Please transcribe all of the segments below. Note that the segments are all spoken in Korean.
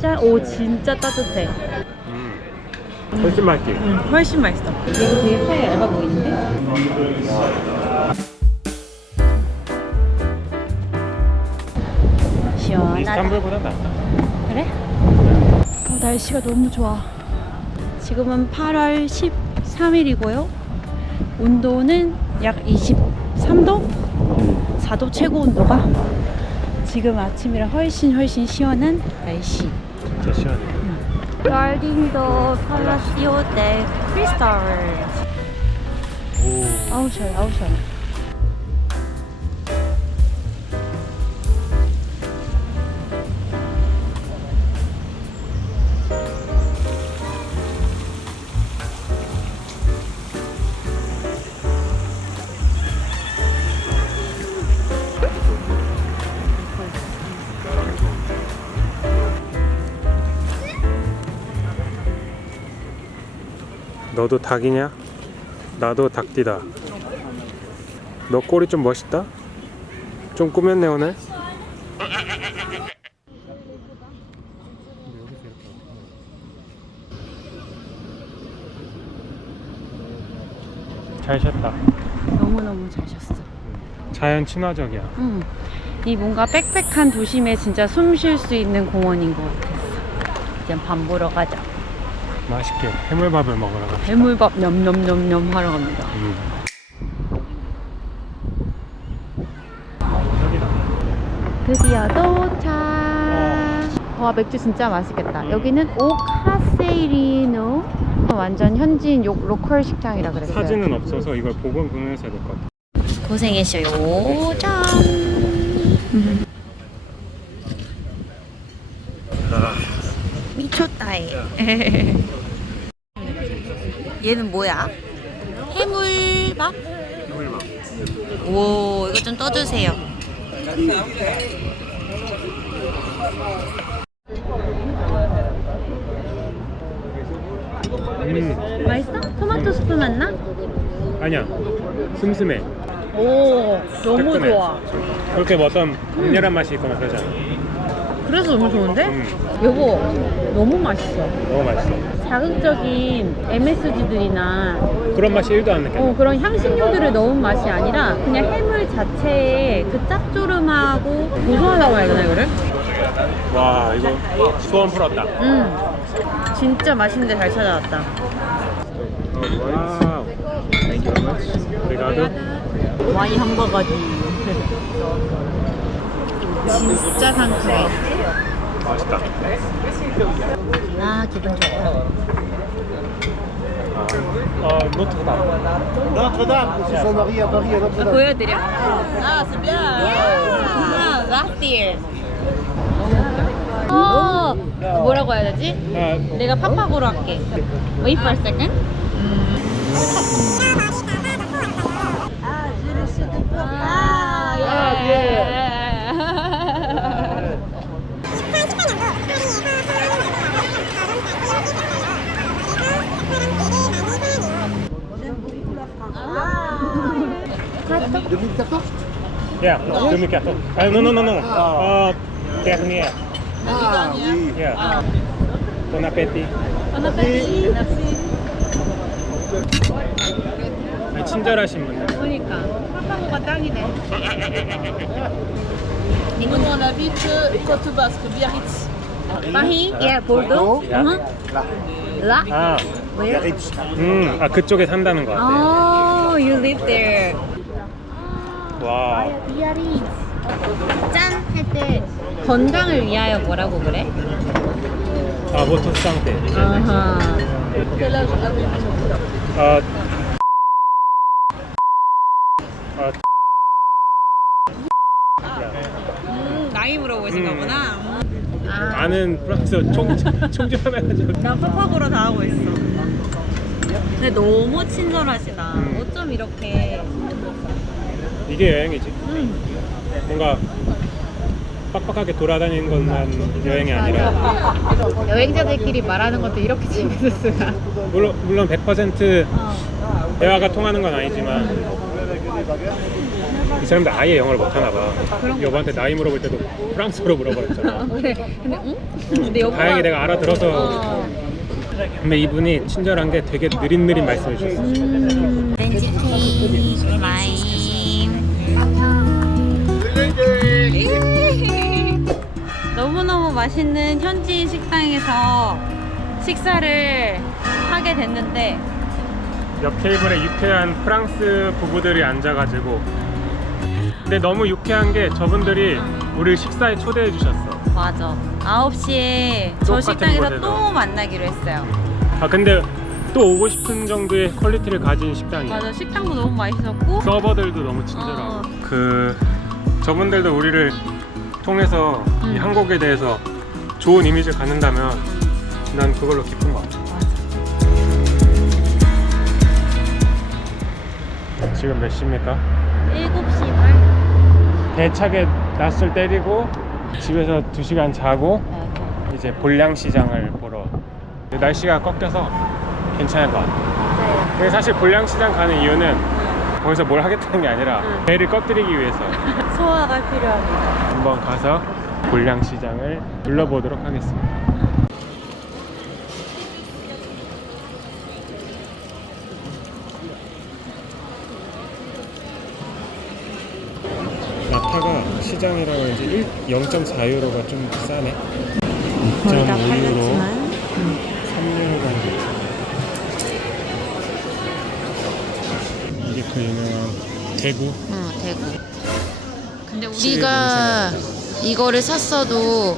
짠. 오 진짜 따뜻해. 음. 훨씬 맛있지? 응, 훨씬 맛있어. 이거 되게 살이 얇아 보이는데? 시원하다. 이스탄불보다 낫다. 그래? 어, 날씨가 너무 좋아. 지금은 8월 13일이고요. 온도는 약 23도? 4도 최고 온도가 지금 아침이라 훨씬 훨씬 시원한 날씨. 진짜 시원해. 데 크리스탈. 오. 아우 시원해, 아우 시 너도 닭이냐? 나도 닭띠다. 너 꼬리 좀 멋있다? 좀 꾸몄네 오늘. 잘 쉬었다. 너무너무 잘 쉬었어. 자연 친화적이야. 음, 이 뭔가 빽빽한 도심에 진짜 숨 쉴 수 있는 공원인 것 같았어. 이제 밥 보러 가자. 맛있게 해물밥을 먹으러 갑시다. 해물밥 냠냠냠냠 하러 갑니다. 음. 드디어 도착. 와 맥주 진짜 맛있겠다. 음. 여기는 오카세이리노. 완전 현지인 요, 로컬 식당이라 그랬어요. 사진은 없어서 이걸 보고 보면서 해야 될것 같아. 고생했어요. 짠. 미쳤다이. 얘는 뭐야? 해물밥? 해물밥. 오, 이거 좀 떠주세요. 음. 맛있어? 토마토 스프 맛나? 아니야. 슴슴해. 오, 너무 뜨끈해. 좋아. 그렇게 뭐 어떤 강렬한 맛이 있거나 그러지 않아. 그래서 너무 좋은데? 음. 여보, 너무 맛있어. 너무 맛있어. 자극적인 MSG들이나 그런 맛이 1도 안 느껴져. 어, 그런 향신료들을 넣은 맛이 아니라 그냥 해물 자체의 그 짭조름하고 고소하다고 해야 되나 이거를? 와 이거 소원 풀었다. 음, 진짜 맛있는데 잘 찾아왔다. 와우. 한 바가지. 진짜 상큼해. 맛있다. 아 기분 좋다. 아, 어, 아, Notre-Dame. 보여드려. 아, bien. 아, year. 어, 뭐라고 해야 되지? 아, 내가 팝팝으로 할게. Wait for a second. 아, 예. 2014 야, demi-gâteau. Ah, non, non, non, non. Euh, dernière. Ah oui. Yeah. Bon appétit. 아, 친절하신 분들. 그러니까 팝팝가 짱이네. Nous, on habite Côte Basque, Biarritz. 파히? 예, 볼도. 야. 라? 아, Where? 음, 아 그쪽에 산다는 거 같아. Oh, you live there. 와, 비아리즈. 짠! 할 때 건강을 위하여 뭐라고 그래? 아 보토 상태. 아하. 아, 아, 음, 나이 물어보신 음. 거구나. 아, 아는 프랑스 총 총집합해가지고. 난 팝팝으로 다 하고 있어. 근데 너무 친절하시다. 음. 어쩜 이렇게. 이게 여행이지. 음. 뭔가 빡빡하게 돌아다니는 것만 여행이 아니라 여행자들끼리 말하는 것도 이렇게 재밌을 수가. 물론 물론 100% 어. 대화가 통하는 건 아니지만 이 사람들 아예 영어를 못하나 봐. 여보한테 나이 물어볼 때도 프랑스어로 물어버렸잖아. 그래. 근데 응? 근데 여보가 다행히 내가 알아들어서. 어. 근데 이분이 친절한 게 되게 느릿느릿 말씀해 주셨어. 테이프 라 너무너무 맛있는 현지인 식당에서 식사를 하게 됐는데 옆 테이블에 유쾌한 프랑스 부부들이 앉아가지고. 근데 너무 유쾌한 게 저분들이 우리 식사에 초대해 주셨어. 맞아 9시에 저 식당에서. 또 만나기로 했어요 아 근데 또 오고 싶은 정도의 퀄리티를 가진 식당이야. 맞아 식당도 너무 맛있었고 서버들도 너무 친절하고 어. 그 저분들도 우리를 통해서 이 음. 한국에 대해서 좋은 이미지를 갖는다면 난 그걸로 기쁜 것 같아. 지금 몇 시입니까? 7시 반. 대차게 낯을 때리고 집에서 2시간 자고 이제 볼량시장을 보러. 날씨가 꺾여서 괜찮을 것 같아. 맞아요 근데 사실 볼량시장 가는 이유는 거기서 뭘 하겠다는 게 아니라 응. 배를 꺼뜨리기 위해서 소화가 필요합니다 한번 가서 볼량시장을 둘러보도록 하겠습니다. 마타가 시장이라고 이제 0.4유로가 좀 싸네. 거의 다 2.5유로, 팔렸지만 3 그 유명한 대구. 응 대구 근데 우리가 이거를 샀어도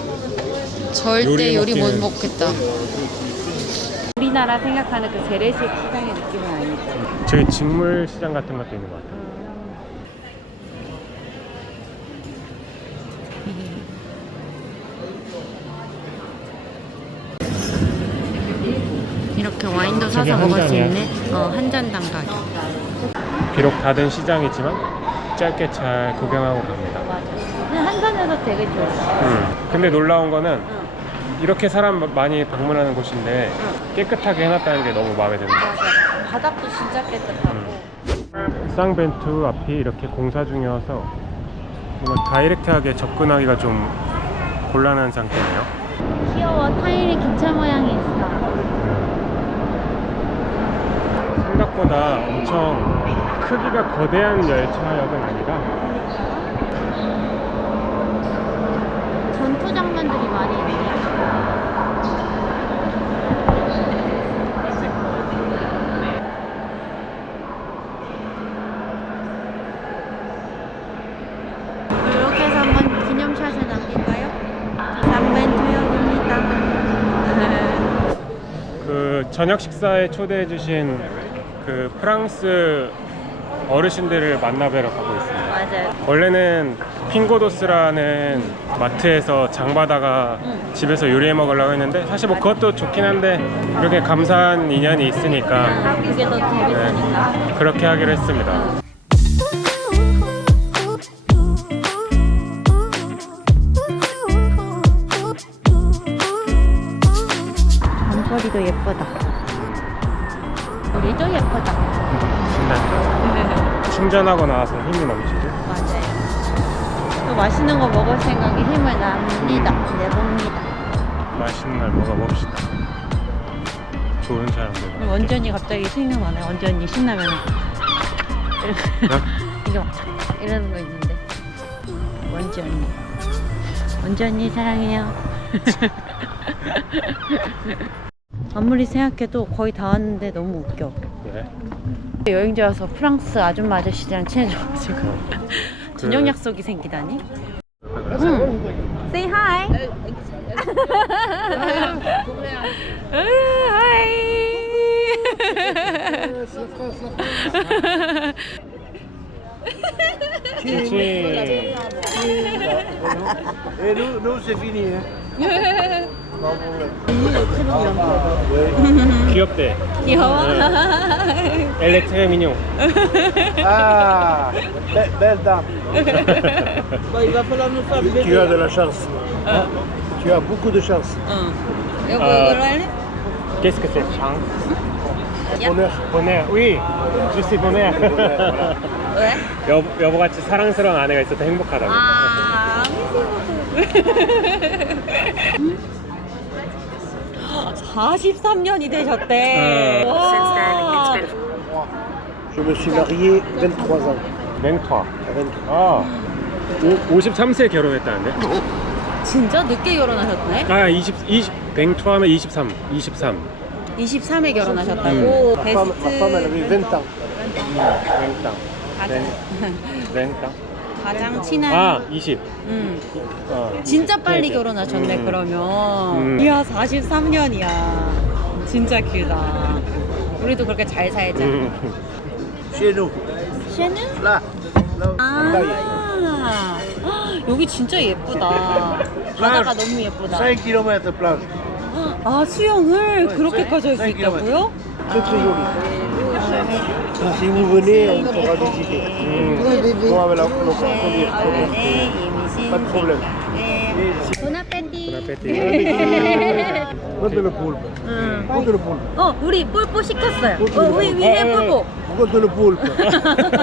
절대 요리, 요리 못 먹겠다. 우리나라 생각하는 그 재래식 시장의 느낌은 아니죠 저기 직물 시장 같은 것도 있는 것 같아요. 이렇게 와인도 사서 한 먹을 수? 있네 어 한 잔당 가격 비록 닫은 시장이지만 짧게 잘 구경하고 갑니다. 맞아 근데 한산에서 되게 좋았어 음. 근데 놀라운 거는 응. 이렇게 사람 많이 방문하는 곳인데 깨끗하게 해놨다는 게 너무 마음에 거야. 맞아 바닥도 진짜 깨끗하고 쌍벤투 앞이 이렇게 공사 중이어서 뭔가 다이렉트하게 접근하기가 좀 곤란한 상태네요. 귀여워 타일이 기차 모양이 있어 생각보다 엄청 크기가 거대한 열차역은 아니라 전투 장면들이 많이 있네 이렇게 해서 한번 기념샷을 남길까요? 삼벤투역입니다. 그 저녁 식사에 초대해 주신 그 프랑스 어르신들을 만나뵈러 가고 있습니다. 맞아요 원래는 핑고도스라는 마트에서 장 봐다가 응. 집에서 요리해 먹으려고 했는데 사실 뭐 그것도 좋긴 한데 이렇게 감사한 인연이 있으니까 그게 더 재밌으니까 그렇게 하기로 했습니다. 밤거리도 예쁘다 신난다. 충전하고 나와서 힘이 넘치죠. 맞아요. 또 맛있는 거 먹을 생각에 힘을 납니다. 내봅니다. 맛있는 날 먹어봅시다. 좋은 사람들. 원전이 갑자기 생각나네. 원전이 신나면 이렇게 이게 막착 이러는 거 있는데 원전이 원전이 사랑해요. 아무리 생각해도 거의 다 왔는데 너무 웃겨. 네. 여행자 와서 프랑스 아줌마 아저씨랑 친해져가지고 그 저녁 약속이 생기다니. 응. Say hi. hi. Et nous, nous c'est fini. Hein. 귀엽대. 귀여워. Ah, falloir nous faire le Tu as de la chance. Tu as beaucoup de chance. 응. 이거 아. 이걸로 할래? Qu'est-ce que c'est chance Bonheur. Bonheur. Oui, je sais bonheur. Bonheur, voilà. 왜? 여, 여보같이 사랑스러운 아내가 있어서 행복하다고 아, 43년이 되셨대. 어. 와. Je me suis marié 23 ans. 맹터 À 23. 아 오, 53세에 결혼했다는데? 진짜 늦게 결혼하셨네? 아 20, 20 맹터하면 23 23 23에 결혼하셨다고. Ma femme, ma femme, elle avait 20 ans. 맹땅 맹, 맹땅 가장 친한. 아 20. 음. 어. 진짜 빨리 네, 네. 결혼하셨네 음. 그러면. 음. 이야 43년이야. 진짜 길다. 우리도 그렇게 잘 살자. 음. 쟤는? Là. Là. 아, 여기 진짜 예쁘다. 바다가 너무 예쁘다. 5 km plage. 아 수영을 그렇게까지 할수 네, 있다고요? Très très joli. Si vous venez, on pourra visiter. 음. Bon, avec la l'occasion d'y retourner. Pas de problème. 보나페티 Goûte le poulpe. Goûte le poulpe. 어 우리 뽀뽀 시켰어요. 어 le 우리 poulpe. 위에 뽀뽀. Goûte le poulpe.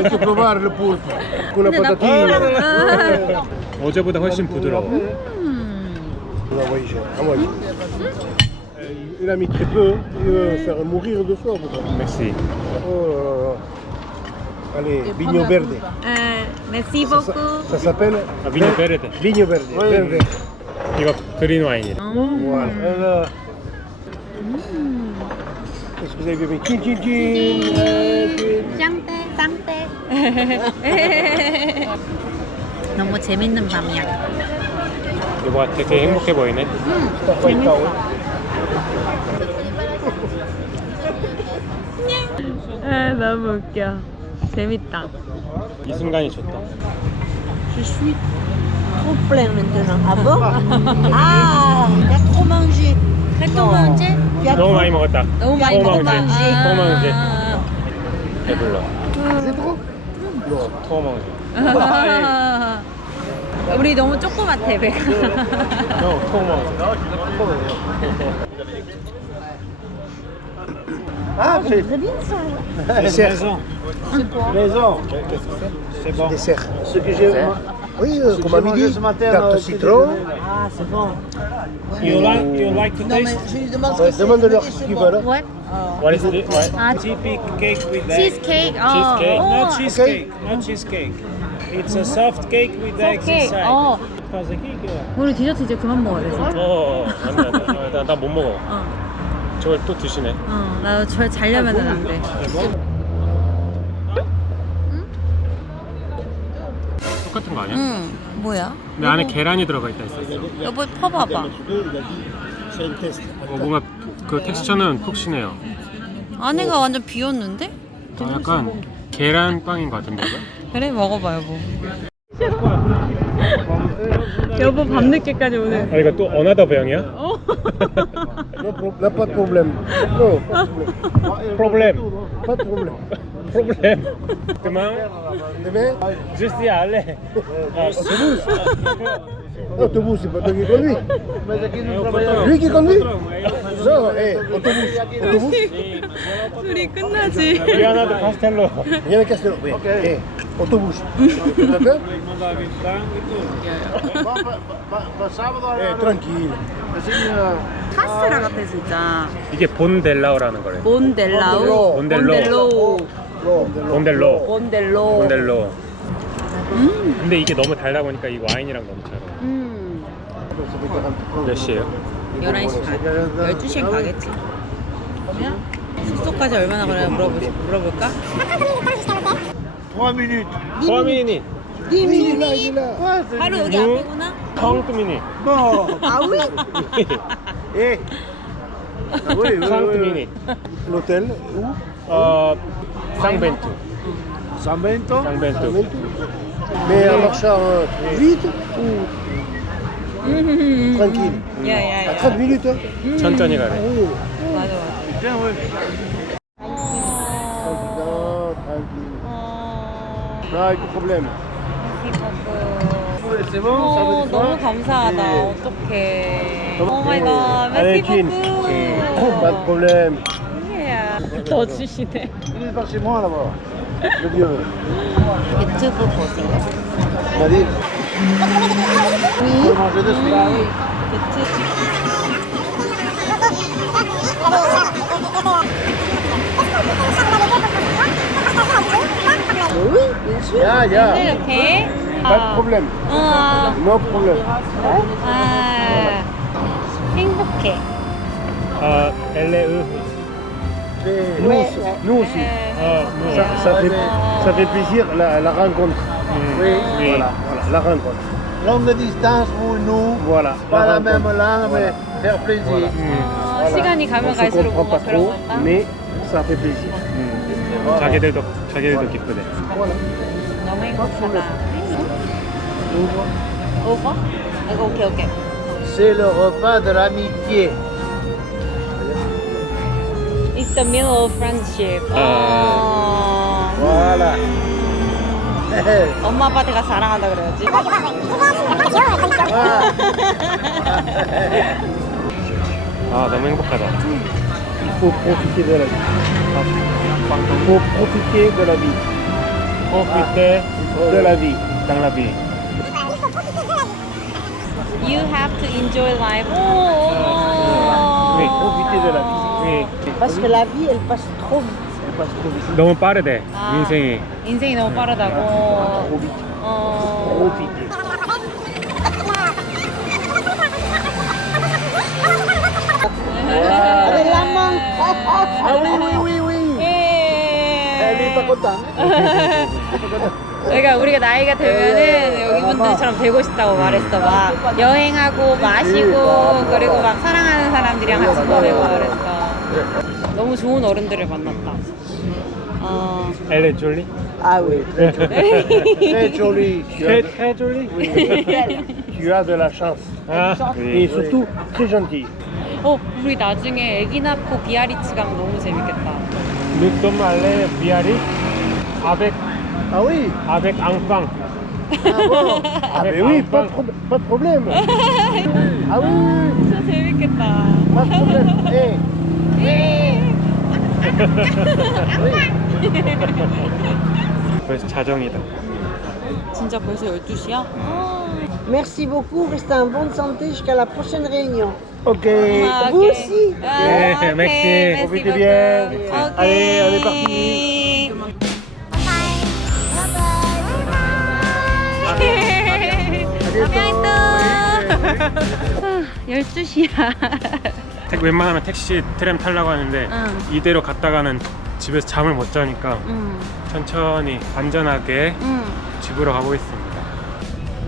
Tu peux voir le poulpe. Con la patatine. 아, 어제보다 훨씬 부드러워 On. Envoyé. Euh, Il a mis très peu. Il va faire mourir de soif. peut-être. 맥시 Oh là là là. Allez, vigno verde. 에, 메시 Ça, 보고. ça s'appelle 아 vigno verde. vigno verde. Vin vert. 이거 그린 와인이래 Voilà. Alors, Qu'est-ce que vous avez bien Tchin, tchin, tchin. 짱떼 짱떼. 너무 재밌는 밤이야. 여보가 되게 행복해 보이네 재밌어. 아, 너무 웃겨. 재밌다. 이 순간이 좋다 Je suis trop plein maintenant. Ah bon Ah, t'as trop mangé. Tu as 너무 많이 먹었다 너무 많이 토마우제. 먹었지. 토마우제. 아. 배불러 C'est trop Non. 토마우제 아. 우리 너무 조그맣대 배가. 너 토마우제 Ah, c'est Dessert. Raison. Qu'est-ce que c'est C'est bon. Dessert. Ce que j'ai. Oui, euh, comme à midi, tarte au citron. Ah, c'est bon. You like you like to Non, mais taste je lui demande Ouais, ce que Demande-leur c'est. ce qu'ils veulent. What? What is it? What? 아 typical cake with egg? 치즈케이크. 어. Cheesecake. 어. Not cheesecake, not cheesecake. It's a soft cake with eggs 케이크. inside. 어. Because the cake, uh, 우리 디저트 이 어 안돼 나못 먹어 어. 저걸 또 드시네 어. 나저 자려면은 안 돼. 똑같은 거 아니야? 응. 뭐야? 근데 안에 계란이 들어가 있다 했었어 여보 퍼봐봐. 어, 뭔가 그 텍스처는 푹신해요 안에가 완전 비었는데? 어, 약간 계란빵인 것 같은데? 그래 먹어봐 여보. 여보 밤늦게까지 오늘. 아 이거 또 어나더 배영이야? 어. Non, pro- là, pas de problème. Non, pas de problème. 프로블렘 Pas de problème. 프로블렘 그만 Demain, 주스 알레 autobus, c'est pas toi qui conduis. Lui qui conduit Non, eh, autobus. Autobus 술이 끝나지. 리아나드 카스텔로 Viens à Castelon. Oui. Eh, tranquille. 카스테라 같아 진짜. 이게 본델라오라는 거래 몬델라우. 몬델로. 몬델로. 본델로 몬델로. 본델로 근데 이게 너무 달다 보니까 이 와인이랑 너무 잘 어울려 음. 몇 시에요? 11시 반. 12시엔 가겠지. 숙소까지 얼마나 걸려 물어보, 물어볼까? 3 minutes. 서민이 10 minutes. Là. 바로 여기 앞이구나? 카운트미니 Bon. Ah oui Eh. Ah oui, oui, oui, 카운트미니 oui. L'hôtel, où 어 쌍벤투 San Bento. San Bento. Mais en marchant euh, vite ou tranquille À 야야야. 30 minutes. Hein. 천천히 가래 Oh. 맞아 맞아. Putain, ouais. Non, pas de problème. C'est bon, ça 어, veut 너무 감사하다. 네. 어떡해. 오 마이 갓. Allez, 메시 de problème. 더 주시네. Il est par chez moi là-bas. Le vieux. 유튜브 보세요. De suite 유튜브. Oui, bien sûr. Ya, ya. 이렇게. Pas de problème. 우와. No problème. 아, 행복해. 아, LE. Et nous aussi. Nous aussi. 아, 뭐. Ça, ça fait, ça fait plaisir la, la rencontre. Oui, Voilà, voilà, la rencontre. Longue distance pour nous. Voilà. Pas la même langue, mais faire plaisir. 어, 시간이 On 가면 se 갈수록 comprend 뭔가 pas 그런 trop, 것 같다. mais ça fait plaisir. 자기들도 자기들도 기쁘대. 너무 행복하다. 오버? 이거 오케이 오케이. C'est le repas de l'amitié. It's the meal of friendship. 어, Voilà. 엄마 아빠한테 가서 자랑한다 그래야지. 아, 너무 행복하다. Il faut profiter de la vie. Il faut profiter de la vie. Profiter De la vie. dans la vie. You have to enjoy life. 오, Oui, 오. profiter de la vie. oui. Parce que la vie, elle passe trop vite. C'est pas trop vite. 너무 빠르대. 아. 인생이. 인생이 너무 빠르다고. Trop vite. 어. Profiter. La main. Ah oui, oui, oui, oui. 예. contente. 그러니까 우리가 나이가 들면은 여기 분들처럼 되고 싶다고 말했어. 막 여행하고 마시고 그리고 막 사랑하는 사람들이랑 같이 보내고 그랬어. 너무 좋은 어른들을 만났다. 어. 엘레 졸리? Ah oui. Très joli. Tu as, très 졸리? tu as de la chance. 아, Et surtout, très gentil. 어, 우리 나중에 애기 낳고 비아리츠 가면 너무 재밌겠다. Sommes allés Biarritz avec Ah oui avec enfant. Ah bon Ah mais oui, pas de, pro- pas de problème. Ah oui, oui, oui, 진짜 재밌겠다. pas de problème. Eh, 벌써 자정이다. 진짜 벌써 12시야? Merci beaucoup. Restez en bonne santé jusqu'à la prochaine réunion. Ok. Vous 오케이. 맥시. Profitez bien. 오케이. Allez, on est parti. 아, 12시야. 택- 웬만하면 택시 트램 타려고 하는데 응. 이대로 갔다가는 집에서 잠을 못 자니까 응. 천천히 안전하게 응. 집으로 가보겠습니다.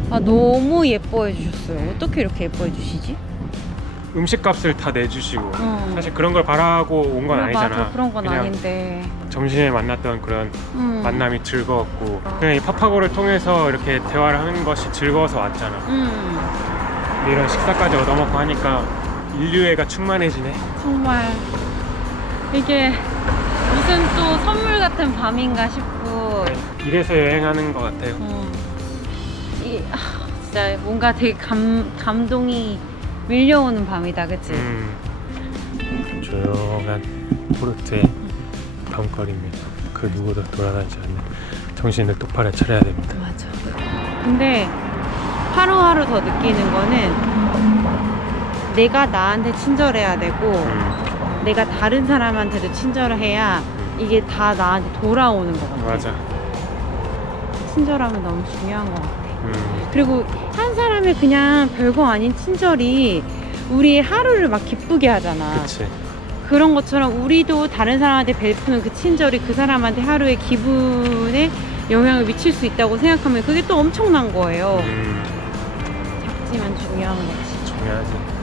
아, 너무 예뻐해 주셨어요. 어떻게 이렇게 예뻐해 주시지? 음식값을 다 내주시고 응. 사실 그런 걸 바라고 온 건 아니잖아. 맞아, 그런 건 그냥 아닌데. 점심에 만났던 그런 응. 만남이 즐거웠고 그냥 이 파파고를 통해서 이렇게 대화를 하는 것이 즐거워서 왔잖아. 응. 근데 이런 식사까지 얻어먹고 하니까 인류애가 충만해지네. 정말 이게 무슨 또 선물 같은 밤인가 싶고 이래서 여행하는 것 같아요. 어, 이, 아, 진짜 뭔가 되게 감, 감동이 밀려오는 밤이다 그치? 음, 조용한 포르투의 밤거리입니다. 그 누구도 돌아다니지 않는 정신을 똑바로 차려야 됩니다. 맞아 근데 하루하루 더 느끼는 거는 내가 나한테 친절해야 되고 음, 내가 다른 사람한테도 친절을 해야 이게 다 나한테 돌아오는 것 같아 맞아. 친절하면 너무 중요한 것 같아 음, 그리고 한 사람의 그냥 별거 아닌 친절이 우리의 하루를 막 기쁘게 하잖아. 그치. 그런 것처럼 우리도 다른 사람한테 베푸는 그 친절이 그 사람한테 하루의 기분에 영향을 미칠 수 있다고 생각하면 그게 또 엄청난 거예요. 음, 작지만 중요한 거지. 중요하지.